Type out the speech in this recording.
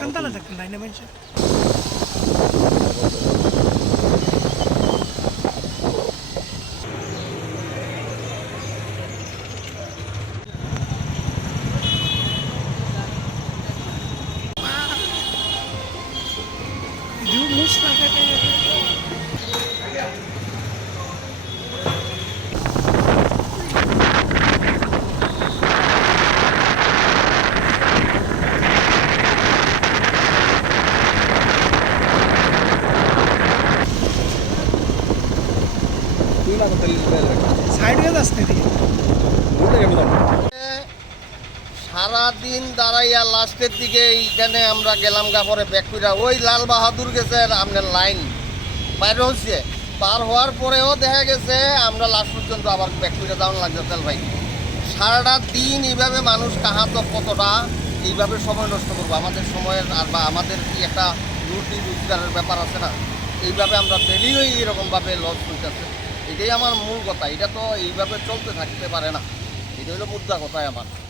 కందాల దక్కండి ఆయన మనిషి সারাদিন দাঁড়াইয়া লাস্টের দিকে এইখানে আমরা গেলাম গা পরে ব্যাক কইরা। ওই লাল বাহাদুর গেছে আপনার লাইন বাইরে হচ্ছে। পার হওয়ার পরেও দেখা গেছে আমরা লাস্ট পর্যন্ত আবার ব্যাক কইরা যাওয়ার লাগছে তেল ভাই। সারাটা দিন এইভাবে মানুষ কাহাত কতটা, এইভাবে সময় নষ্ট করব। আমাদের সময়ের আর বা আমাদের কি একটা রুটি রোজগারের ব্যাপার আছে না? এইভাবে আমরা ডেলিও এইরকমভাবে লস হইতেছে। এটাই আমার মূল কথা। এটা তো এইভাবে চলতে থাকতে পারে না। এটা হলো মুদ্রা কথাই আমার।